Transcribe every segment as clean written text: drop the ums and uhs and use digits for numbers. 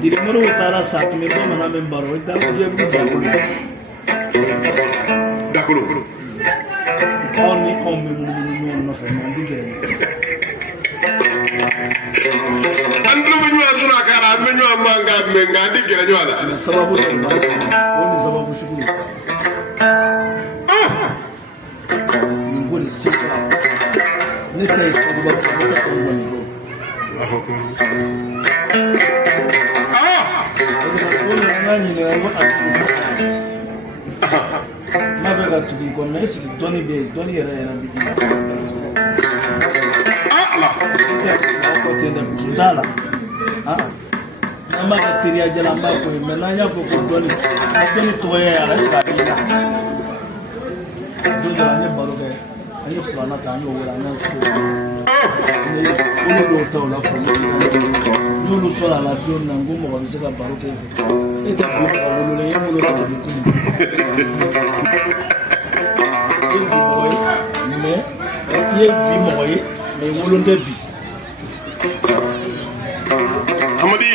Dirimoro utara saat ni pun mana member itu dia pun Dakolo. Oni no femandi ke. Andro menyu azuna kara menyu amanga menga digira nyala. Sababu tu bahasa. Oni sababu shukuru. Ngoli siapa? Ni kai sababu apa kita tahu ni bo. Oni ngani ni aku Mavega to be connected, Tony Bay, Tony and Allah. Dala. Nama Tiria Jalamba, Menanya for Tony, Tony Toya, Alaska. Do the Anya Baroga, and you plan at Anya over Anya Sola, Latun, and Gumo, and Sega Baroque. It's a good Hamadi.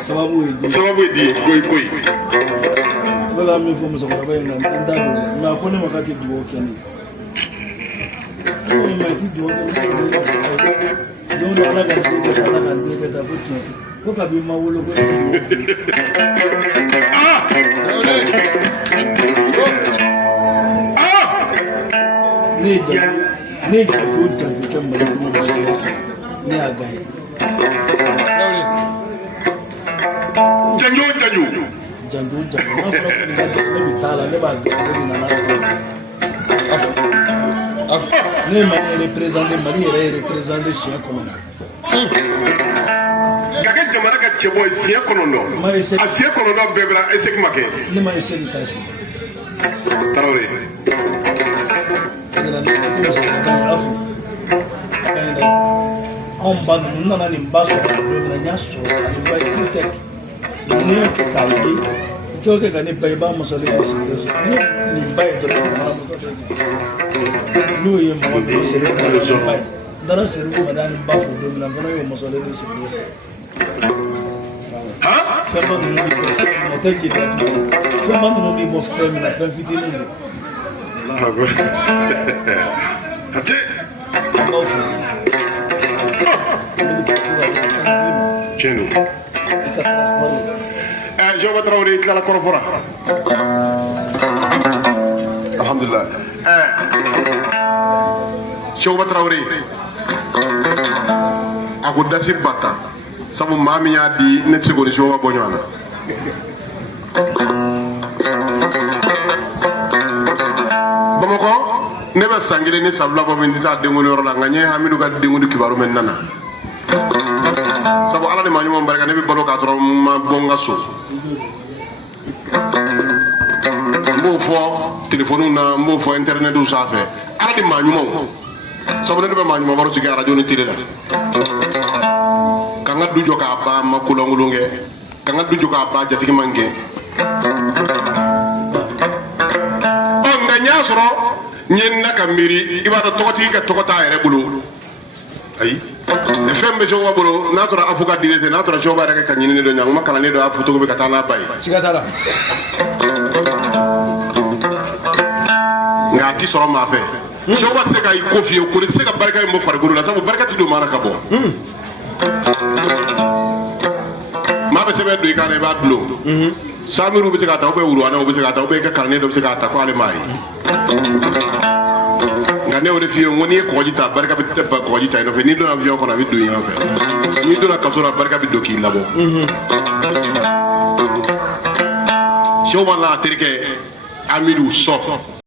Sababu di koi. Wala mi fomu sa kwa bayo na kone wakati duo keni. Kone maiti duo keni. Dono ala gante ta puchi. Ko kabi mawulo ko. Ne jago jantu kembali ko ni agai. Janju. Na fara ko ni ga ne bitala ne ba ga ne na af ne mani représenter chien commandant. Gaga jamana ka chebo chien konondo. A chien konondo bebra esek make. Ne ma eseli kasi. Traoré. On ba nuna ni mbaso na nyaso ni ba critique ni ke kai ko ke gani bai ba musali ni bai to na mo to no ye mo be sere ko bai dara sere ko madan ba fu do na ko yo musali ni sere ha fa ba ni mo te ji ta fa ba ni mo fa mi na fa fitini ni Allah akbar ate Chenu. Joga Traoré kala korofora. Alhamdulillah. Joga Traoré. Aku dasi bata. Sabu mami ya di net segoni joga bonyana. Bamako ne ba sangire ni sabla bo min dita dengoni orla nganye hamidu ka dengoni kibaru men nana. Sabu ala ni manyuma baraka ne bi balo ka doro ma bonga so mbo fo telephone na mbo fo internet u safe ala ni manyuma sabu ne be manyuma baro ci radio ni tire la kanga du joka ba makulongulunge kanga du joka ba jatiki mangi on nga nyasoro nyen naka miri ibada tokoti ka tokota ere bulu ay fembe jo wabolo natora afuka direte natora joba rek ka nyine do nyang makala ne do afu to be katana bay sigatala ngati soro ma fe joba se kay kofi ko se ka barka mo fargulu la sabu barka ti do mara ka bo ma be se be do ikane ba dlo samiru be se ka taw be wuru ana be se ka taw be ka karne do be se ka ta ko ale mai ngane o de fiyo ngoni ko jita barka bi tebba ko jita no fe ni do avion ko na bi do yan fe ni do na kasura barka bi do ki labo show wala terike amiru so